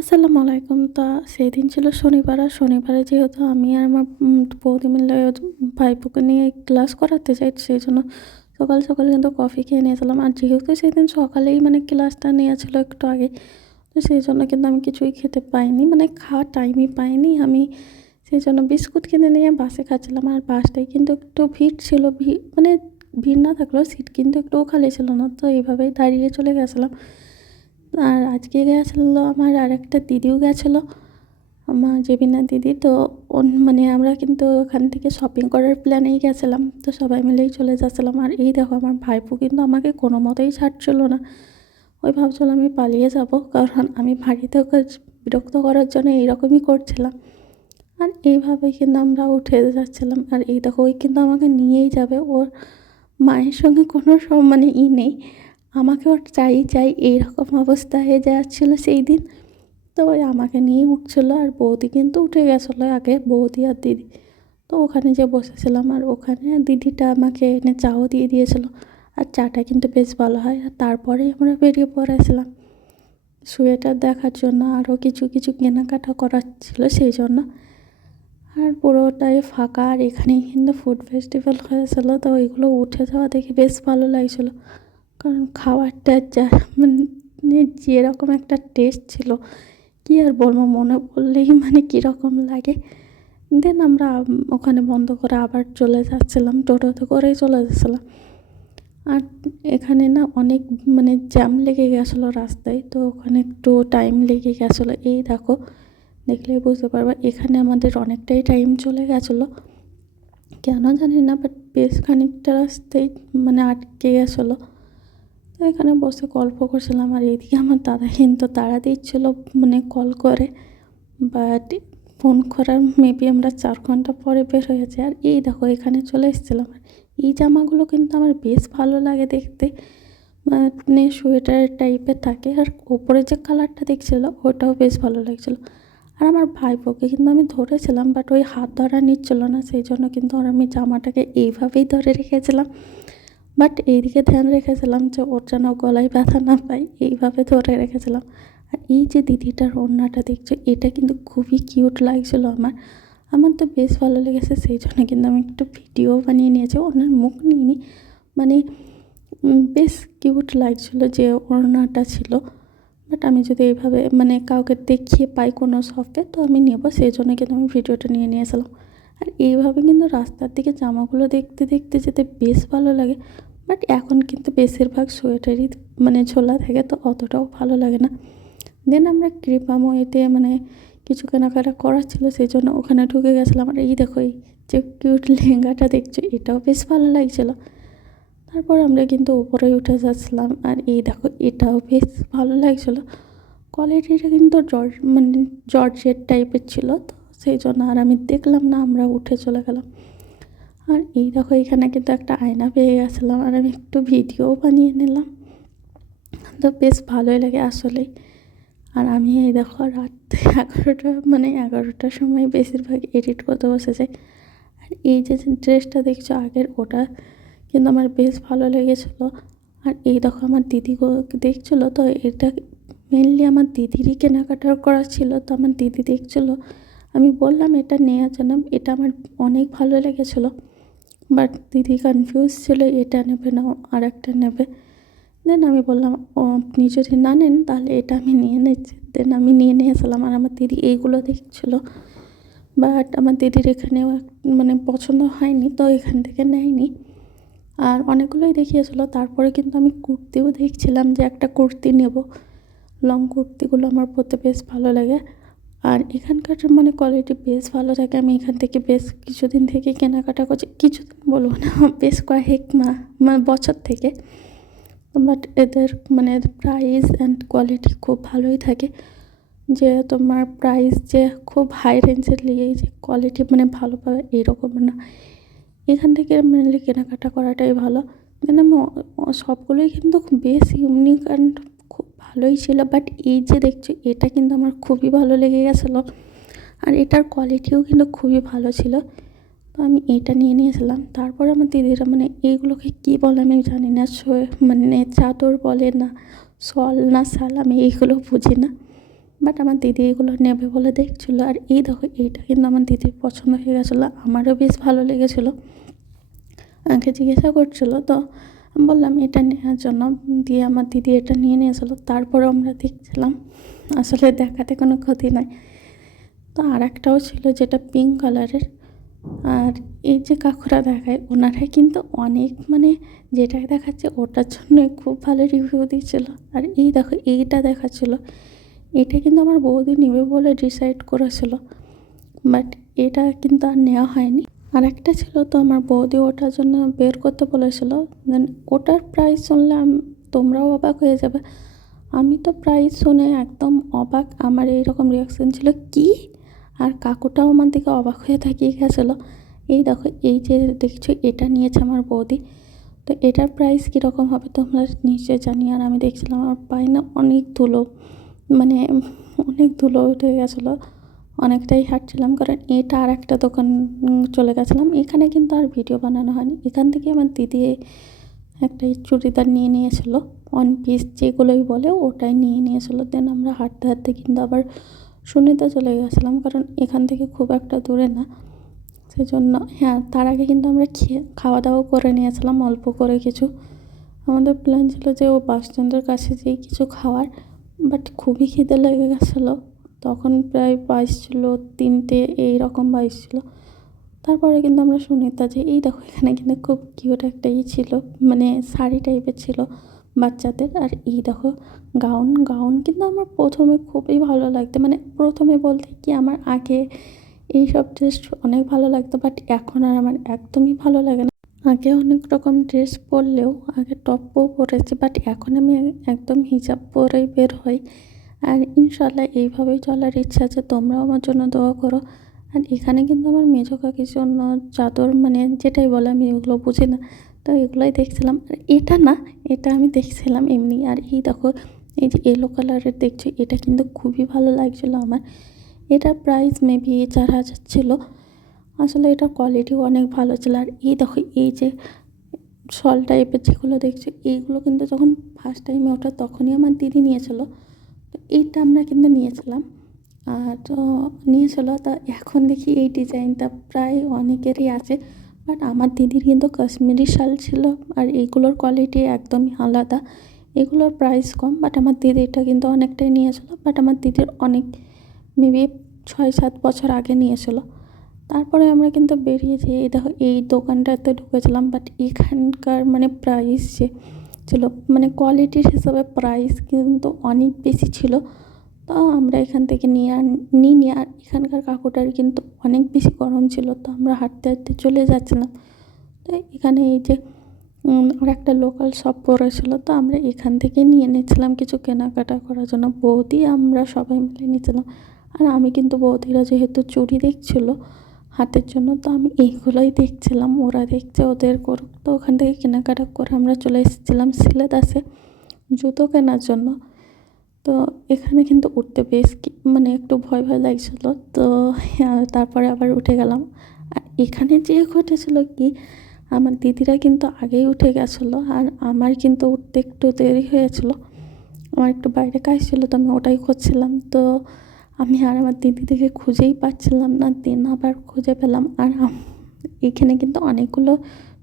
আসসালামু আলাইকুম। সেদিন ছিল শনিবার। আর শনিবারে যেহেতু আমি আর আমার বৌদি মিলে ভাইপোকে নিয়ে ক্লাস করাতে যাই, সেজন্য সকাল, সকাল কিন্তু কফি খেয়ে নিয়েছিলাম। আর যেহেতু সেদিন সকালেই ক্লাসটা নেওয়া ছিল একটু আগে, তো সেজন্য কিন্তু আমি কিছুই খেতে পাইনি। খাওয়ার টাইমই পাইনি। আমি সেজন্য বিস্কুট কিনে নিয়ে বাসে খাচ্ছিলাম। আর বাসটায় কিন্তু একটু ভিড় ছিল। ভিড় না থাকলেও সিট কিন্তু একটুও খালি ছিল না। তো এইভাবেই দাঁড়িয়ে চলে গেছিলাম। আর আজকে গেছিলো আমার আরেকটা দিদিও গেছিলো, আমার জেবিনা দিদি। তো আমরা কিন্তু ওখান থেকে শপিং করার প্ল্যানেই গেছিলাম। তো সবাই মিলেই চলে যাচ্ছিলাম। আর এই দেখো আমার ভাইপো কিন্তু আমাকে কোনো মতেই ছাড়ছিল না। ওই ভাবছিল আমি পালিয়ে যাব, কারণ আমি বাড়িতে ওকে বিরক্ত করার জন্য এইরকমই করছিলাম। আর এইভাবেই কিন্তু আমরা উঠে যাচ্ছিলাম। আর এই দেখো ওই কিন্তু আমাকে নিয়েই যাবে। ওর মায়ের সঙ্গে কোনো নেই। আমাকে ওর চাই এইরকম অবস্থা হয়ে যাচ্ছিলো সেই দিন। তো ওই আমাকে নিয়ে উঠছিলো। আর বৌদি কিন্তু উঠে গেছিলো আগে, বৌদি আর দিদি। তো ওখানে যে বসেছিলাম, আর ওখানে দিদিটা আমাকে এনে চাও দিয়ে দিয়েছিলো। আর চাটা কিন্তু বেশ ভালো হয়। আর তারপরেই আমরা বেরিয়ে পড়েছিলাম সোয়েটার দেখার জন্য, আরও কিছু কিছু কেনাকাটা করার ছিল সেই জন্য। আর পুরোটাই ফাঁকা। আর এখানেই কিন্তু ফুড ফেস্টিভ্যাল হয়েছিল। তো ওইগুলো উঠে যাওয়া দেখে বেশ ভালো লাগছিলো, কারণ খাবারটা যেরকম একটা টেস্ট ছিল, কী আর বলবো, মনে পড়লেই কীরকম লাগে। দেন আমরা ওখানে বন্ধ করে আবার চলে যাচ্ছিলাম, টোটোতে করেই চলে যাচ্ছিলাম। আর এখানে না অনেক জ্যাম লেগে গেছিলো রাস্তায়। তো ওখানে একটু টাইম লেগে গেছিলো। এই দেখো, দেখলেই বুঝতে পারবা এখানে আমাদের অনেকটাই টাইম চলে গেছিলো, কেন জানি না, বাট বেশ খানিকটা রাস্তায় আটকে গেছিলো। তো এখানে বসে গল্প করছিলাম। আর এইদিকে আমার দাদা কিন্তু তাড়া দিচ্ছিলো কল করে, বাট ফোন করার মেবি আমরা 4 ঘন্টা পরে বের হয়েছে। আর এই দেখো এখানে চলে এসেছিলাম। এই জামাগুলো কিন্তু আমার বেশ ভালো লাগে দেখতে, সোয়েটার টাইপের থাকে। আর ওপরে যে কালারটা দেখছিলো ওটাও বেশ ভালো লাগছিলো। আর আমার ভাইপোকে কিন্তু আমি ধরেছিলাম, বাট ওই হাত ধরা নিচ্ছিল না, সেই জন্য কিন্তু আমি জামাটাকে এইভাবেই ধরে রেখেছিলাম। বাট এইদিকে ধ্যান রেখেছিলাম যে ওর যেন গলায় ব্যথা না পাই, এইভাবে ধরে রেখেছিলাম। আর এই যে দিদিটার ওড়নাটা দেখছো, এটা কিন্তু খুবই কিউট লাগছিলো আমার। আমার তো বেশ ভালো লেগেছে, সেই জন্য কিন্তু আমি একটু ভিডিও বানিয়ে নিয়েছি। ওনার মুখ নিইনি, মানে বেশ কিউট লাগছিলো যে ওড়নাটা ছিল। বাট আমি যদি এইভাবে কাউকে দেখিয়ে পাই কোনো শপে, তো আমি নেবো, সেই জন্য কিন্তু আমি ভিডিওটা নিয়ে নিয়েছিলাম। আর এইভাবে কিন্তু রাস্তার দিকে জামাগুলো দেখতে দেখতে যেতে বেশ ভালো লাগে। বাট এখন কিন্তু বেশিরভাগ সোয়েটারই ঝোলা থাকে, তো অতটাও ভালো লাগে না। দেন আমরা কৃপাময়ীতে কিছু কেনাকাটা করার ছিল, সেই জন্য ওখানে ঢুকে গেছিলাম। আর এই দেখো এই যে কিউট লেহেঙ্গাটা দেখছো, এটাও বেশ ভালো লাগছিলো। তারপর আমরা কিন্তু উপরে উঠে যাচ্ছিলাম। আর এই দেখো এটাও বেশ ভালো লাগছিলো। কোয়ালিটিটা কিন্তু জর্জেট টাইপের ছিল, তো সেই জন্য আর আমি দেখলাম না, আমরা উঠে চলে গেলাম। আর এই দেখো এখানে কিন্তু একটা আয়না পেয়ে গেছিলাম, আর আমি একটু ভিডিও বানিয়ে নিলাম। তো বেশ ভালোই লাগে আসলেই। আর আমি এই দেখো রাত 11টার সময় বেশিরভাগ এডিট করতে বসে যাই। আর এই যে ড্রেসটা দেখছো আগের, ওটা কিন্তু আমার বেশ ভালো লেগেছিলো। আর এই দেখো আমার দিদি দেখছিলো, তো এটা মেনলি আমার দিদিরই কেনাকাটা করা ছিল। তো আমার দিদি দেখছিলো, আমি বললাম এটা নেওয়ার জন্য, এটা আমার অনেক ভালো লেগেছিলো। বাট দিদি কনফিউজ ছিল এটা নেবে না আর একটা নেবে। দেন আমি বললাম, ও আপনি যদি না নেন তাহলে এটা আমি নিয়ে নিচ্ছি। দেন আমি নিয়ে নিয়েছিলাম। আর আমার দিদি এইগুলো দেখছিলো, বাট আমার দিদির এখানেও পছন্দ হয়নি, তো এখান থেকে নেয়নি। আর অনেকগুলোই দেখিয়েছিলো। তারপরে কিন্তু আমি কুর্তিও দেখছিলাম যে একটা কুর্তি নেব। লং কুর্তিগুলো আমার পরতে বেশ ভালো লাগে। আর এখানকার কোয়ালিটি বেশ ভালো থাকে। আমি এখান থেকে বেশ কিছুদিন থেকে কেনাকাটা করছি, কিছুদিন বলবো না, বেশ কয়েক বছর থেকে। বাট এদের প্রাইস অ্যান্ড কোয়ালিটি খুব ভালোই থাকে। যে তোমার প্রাইস যে খুব হাই রেঞ্জের নিয়েই যে কোয়ালিটি ভালো পাবে এইরকম না। এখান থেকে মেনলি কেনাকাটা করাটাই ভালো। দেন আমি সবগুলোই কিন্তু বেশ ইউনিক অ্যান্ড খুব ভালোই ছিল। বাট এই যে দেখছো এটা কিন্তু আমার খুবই ভালো লেগে গেছিলো। আর এটার কোয়ালিটিও কিন্তু খুবই ভালো ছিল, তো আমি এইটা নিয়ে নিয়েছিলাম। তারপর আমার দিদিরা এইগুলোকে কী বলে আমি জানি না, চাদর বলে না শল না শাল, আমি এইগুলো বুঝি না। বাট আমার দিদি এগুলো নেবে বলে দেখছিলো। আর এই দেখো এইটা কিন্তু আমার দিদির পছন্দ হয়ে গেছিলো, আমারও বেশ ভালো লেগেছিলো। আমাকে জিজ্ঞাসা করছিলো, তো আমি বললাম এটা নেওয়ার জন্য। দিয়ে আমার দিদি এটা নিয়ে নিয়েছিলো। তারপরে আমরা দেখছিলাম, আসলে দেখাতে কোনো ক্ষতি নাই। তো আর একটাও ছিল যেটা পিঙ্ক কালারের। আর এই যে কাকুরা দেখায় ওনারা কিন্তু অনেক মানে যেটা দেখাচ্ছে ওটার জন্য খুব ভালো রিভিউ দিচ্ছিল। আর এই দেখো এইটা দেখাচ্ছিলো, এটা কিন্তু আমার বৌদি নেবে বলে ডিসাইড করেছিল, বাট এটা কিন্তু আর নেওয়া হয়নি। আর একটা ছিল, তো আমার বৌদি ওটার জন্য বের করতে বলেছিল। দেন ওটার প্রাইস শুনলাম তোমরাও অবাক হয়ে যাবে। আমি তো প্রাইস শুনে একদম অবাক, আমার এইরকম রিয়াকশান ছিল কি। আর কাকুটাও আমার দিকে অবাক হয়ে তাকিয়ে গেছিলো। এই দেখো এই যে দেখছো এটা নিয়েছে আমার বৌদি। তো এটার প্রাইস কীরকম হবে তোমরা নিশ্চয়ই জানি। আর আমি দেখছিলাম আমার পায়ে না অনেক ধুলো, মানে অনেক ধুলো উঠে গেছিলো, অনেকটাই হাঁটছিলাম। কারণ এটা আর একটা দোকান চলে গেছিলাম, এখানে কিন্তু আর ভিডিও বানানো হয়নি। এখান থেকে আমার দিদি একটা চুড়িদার নিয়ে নিয়েছিল, ওয়ান পিস যেগুলোই বলে ওটাই নিয়ে নিয়েছিলো। দেন আমরা হাঁটতে হাঁটতে কিন্তু আবার সুনিতা চলে গেছিলাম, কারণ এখান থেকে খুব একটা দূরে না, সেজন্য। হ্যাঁ, তার আগে কিন্তু আমরা খাওয়া দাওয়া করে নিয়েছিলাম অল্প করে কিছু। আমাদের প্ল্যান ছিল যে ও বাস স্ট্যান্ডের কাছে যেই কিছু খাওয়ার, বাট খুবই খিদে লেগে গেছিলো। তখন প্রায় বাজছিল 3টে এইরকম বাজছিল। তারপরে কিন্তু আমরা সুনিতা যে এই দেখো এখানে কিন্তু খুব কিউট একটা ছিল, মানে শাড়ি টাইপের ছিল বাচ্চাদের। আর এই দেখো গাউন কিন্তু আমার প্রথমে খুবই ভালো লাগতো, মানে প্রথমে বলতে কি আমার আগে এইসব ড্রেস অনেক ভালো লাগতো, বাট এখন আর আমার একদমই ভালো লাগে না। আগে অনেক রকম ড্রেস পরলেও আগে টপও পরেছি, বাট এখন আমি একদম হিজাব পরেই বের হই। আর ইনশাল্লাহ এইভাবেই চলার ইচ্ছা আছে, তোমরাও আমার জন্য দোয়া করো। আর এখানে কিন্তু আমার মেজো কাকির জন্য চাদর, মানে যেটাই বলে আমি ওগুলো বুঝি না, তো এগুলোই দেখছিলাম। আর এটা না, এটা আমি দেখছিলাম এমনি। আর এই দেখো এই যে ইয়েলো কালারের দেখছো, এটা কিন্তু খুবই ভালো লাগছিলো আমার। এটার প্রাইস মেবি 4,000 ছিল। আসলে এটার কোয়ালিটিও অনেক ভালো ছিল। আর এই দেখো এই যে শল টাইপের যেগুলো দেখছো, এইগুলো কিন্তু যখন ফার্স্ট টাইমে ওটা তখনই আমার দিদি নিয়েছিল। তো এইটা আমরা কিন্তু নিয়েছিলাম, আর তো নিয়েছিল। তা এখন দেখি এই ডিজাইনটা প্রায় অনেকেরই আছে, বাট আমার দিদির কিন্তু কাশ্মীরি শাল ছিল। আর এইগুলোর কোয়ালিটি একদমই আলাদা, এগুলোর প্রাইস কম, বাট আমার দিদিটা কিন্তু অনেকটাই নিয়েছিল। বাট আমার দিদির অনেক মেবি 6-7 বছর আগে নিয়েছিল। তারপরে আমরা কিন্তু বেরিয়েছি, এই দেখো এই দোকানটাতে ঢুকেছিলাম। বাট এখানকার মানে প্রাইস যে ছিল, মানে কোয়ালিটির হিসাবে প্রাইস কিন্তু অনেক বেশি ছিল। তো আমরা এখান থেকে নিই। আর এখানকার কাকুটার কিন্তু অনেক বেশি গরম ছিল, তো আমরা হাঁটতে হাঁটতে চলে যাচ্ছিলাম। তো এখানে এই যে আর একটা লোকাল শপ পড়েছিল, তো আমরা এখান থেকে নিয়ে নিয়েছিলাম কিছু কেনাকাটা করার জন্য। বৌদি আমরা সবাই মিলে নিয়েছিলাম। আর আমি কিন্তু বৌদিরা যেহেতু চুড়ি দেখছিলো হাতের জন্য, তো আমি এইগুলোই দেখছিলাম, ওরা দেখছে ওদের করুক। তো ওখান থেকে কেনাকাটা করে আমরা চলে এসেছিলাম সিলেদাসে জুতো কেনার জন্য। তো এখানে কিন্তু উঠতে বেশ মানে একটু ভয় ভয় লাগছিলো, তো তারপরে আবার উঠে গেলাম। আর এখানে যে ঘটেছিল কি, আমার দিদিরা কিন্তু আগেই উঠে গেছিলো, আর আমার কিন্তু উঠতে একটু দেরি হয়েছিল। আমার একটু বাইরে কাজ ছিল, তো আমি ওটাই খুঁজছিলাম। তো আমি আর আমার দিদিকে খুঁজেই পাচ্ছিলাম না, দিন আবার খুঁজে পেলাম। আর এখানে কিন্তু অনেকগুলো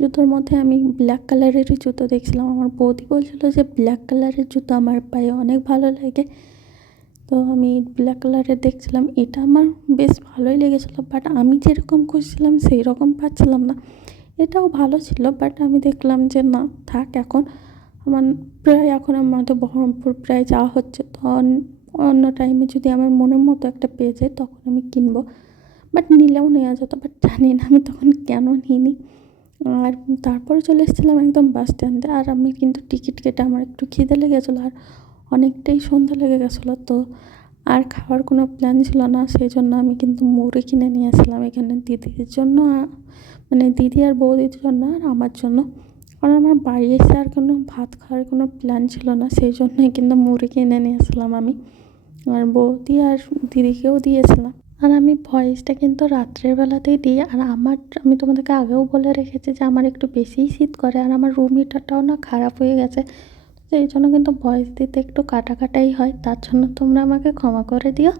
জুতোর মধ্যে আমি ব্ল্যাক কালারেরই জুতো দেখছিলাম। আমার বৌদি বলছিলো যে ব্ল্যাক কালারের জুতো আমার পায়ে অনেক ভালো লাগে, তো আমি ব্ল্যাক কালারের দেখছিলাম। এটা আমার বেশ ভালোই লেগেছিলো, বাট আমি যেরকম খুঁজছিলাম সেই রকম পাচ্ছিলাম না। এটাও ভালো ছিল, বাট আমি দেখলাম যে না থাক, এখন আমার প্রায় এখন আমাদের বহরমপুর প্রায় যাওয়া হচ্ছে, তো অন্য টাইমে যদি আমার মনের মতো একটা পেয়ে যায় তখন আমি কিনবো, বাট নিলেও নেওয়া যেত। বাট জানি না আমি তখন কেন নিইনি। আর তারপরে চলে এসেছিলাম একদম বাস স্ট্যান্ডে। আর আমি কিন্তু টিকিট কেটে আমার একটু খিদে লেগেছিলো, আর অনেকটাই সন্ধ্যা লেগে গেছিলো, তো আর খাওয়ার কোনো প্ল্যান ছিল না। সেই জন্য আমি কিন্তু মুড়ি কিনে নিয়ে আসলাম এখানে দিদির জন্য, মানে দিদি আর বৌদির জন্য আর আমার জন্য। কারণ আমার বাড়ি এসে আর কোনো ভাত খাওয়ার কোনো প্ল্যান ছিল না, সেই জন্যই কিন্তু মুড়ি কিনে নিয়ে আসলাম আমি। আর বৌদি আর দিদিকেও দিয়েছিলাম। আর আমি ভয়েসটা কিন্তু রাত্রের বেলাতেই দিই। আর আমি তোমাদেরকে আগেও বলে রেখেছি যে আমার একটু বেশিই শীত করে, আর আমার রুম হিটারটাও না খারাপ হয়ে গেছে, তো এই জন্য কিন্তু ভয়েস দিতে একটু কাটা কাটাই হয়, তার জন্য তোমরা আমাকে ক্ষমা করে দিও।